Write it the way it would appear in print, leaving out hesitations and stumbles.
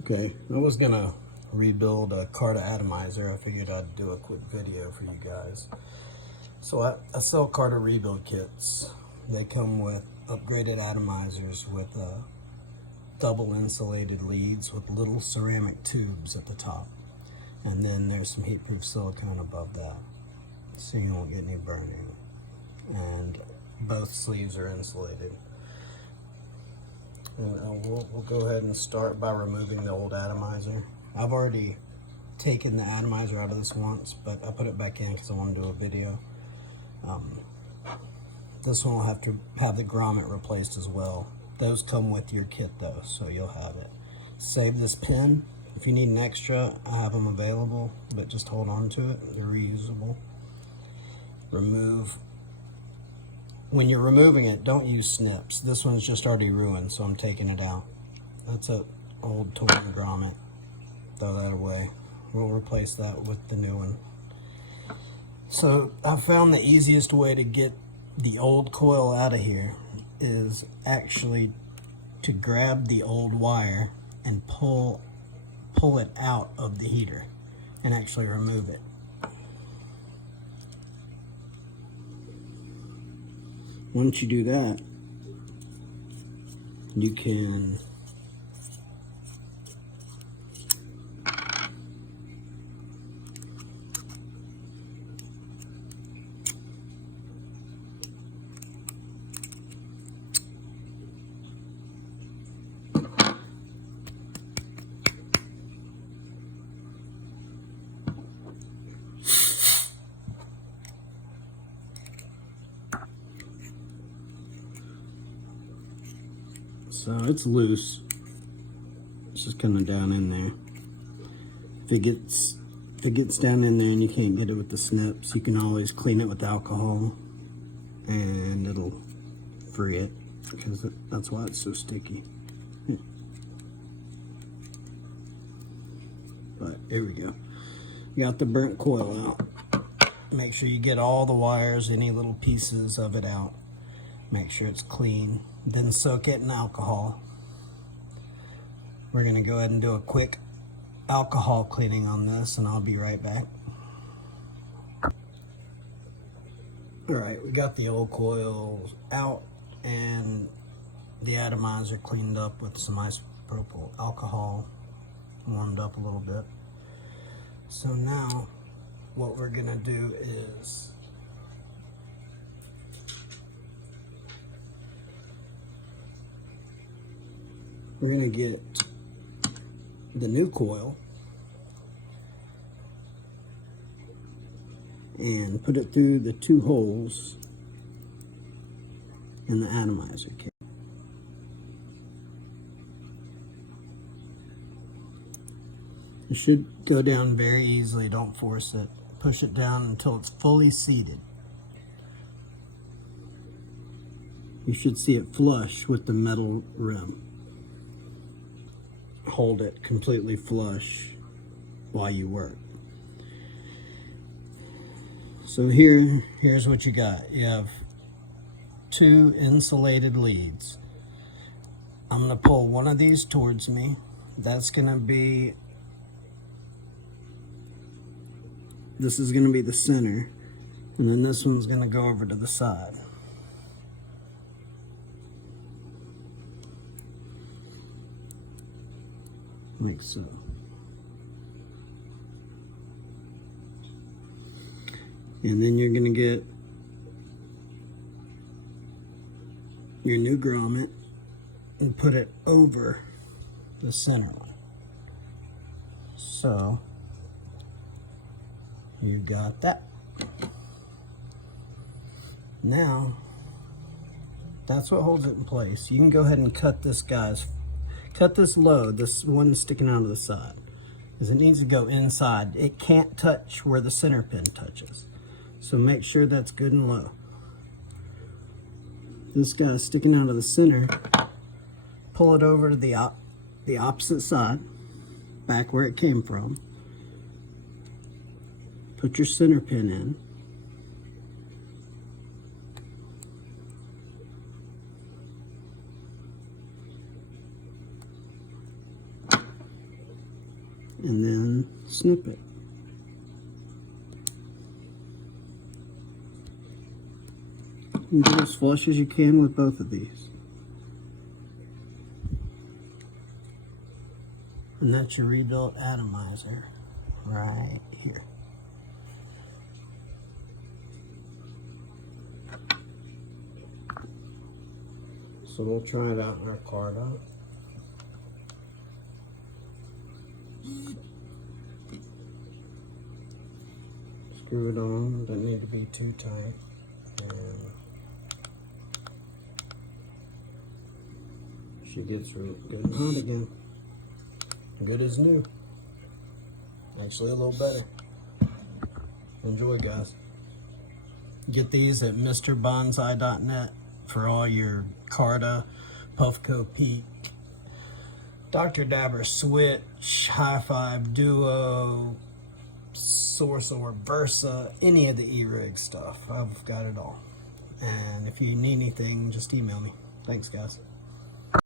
Okay, I was gonna rebuild a Carta Atomizer. I figured I'd do a quick video for you guys. So I sell Carta rebuild kits. They come with upgraded atomizers with double insulated leads with little ceramic tubes at the top. And then there's some heat-proof silicone above that, so you won't get any burning. And both sleeves are insulated. And we'll go ahead and start by removing the old atomizer. I've already taken the atomizer out of this once, but I put it back in because I want to do a video. This one will have to have the grommet replaced as well. Those come with your kit though, so you'll have it. Save this pin. If you need an extra, I have them available, but just hold on to it. They're reusable. When you're removing it, don't use snips. This one's just already ruined, so I'm taking it out. That's an old torn grommet. Throw that away. We'll replace that with the new one. So I found the easiest way to get the old coil out of here is actually to grab the old wire and pull it out of the heater and actually remove it. Once you do that, you can so it's loose. It's just kind of down in there. If it gets down in there and you can't get it with the snips, you can always clean it with alcohol and it'll free it, because that's why it's so sticky. But here we go. You got the burnt coil out. Make sure you get all the wires, any little pieces of it out. Make sure it's clean. Then soak it in alcohol. We're gonna go ahead and do a quick alcohol cleaning on this, and I'll be right back. All right, we got the old coils out and the atomizer cleaned up with some isopropyl alcohol, warmed up a little bit. So now what we're gonna do is we're gonna get the new coil and put it through the two holes in the atomizer kit. It should go down very easily, don't force it. Push it down until it's fully seated. You should see it flush with the metal rim. Hold it completely flush while you work. So here's what you got. You have two insulated leads. I'm gonna pull one of these towards me. This is gonna be the center, and then this one's gonna go over to the side. Like so. And then you're gonna get your new grommet and put it over the center one. So you got that. Now that's what holds it in place. You can go ahead and cut this load, this one sticking out of the side, because it needs to go inside. It can't touch where the center pin touches. So make sure that's good and low. This guy's sticking out of the center. Pull it over to the opposite side, back where it came from. Put your center pin in. and then snip it. And get as flush as you can with both of these. And that's your rebuilt atomizer right here. So we'll try it out in our Carta. Screw it on, doesn't need to be too tight. And she gets good and hot again. Good as new. Actually a little better. Enjoy, guys. Get these at MrBonsai.net for all your Carta, Puffco Peak, Dr. Dabber Switch, High Five Duo, Sorcerer Versa, any of the E-Rig stuff. I've got it all. And if you need anything, just email me. Thanks, guys.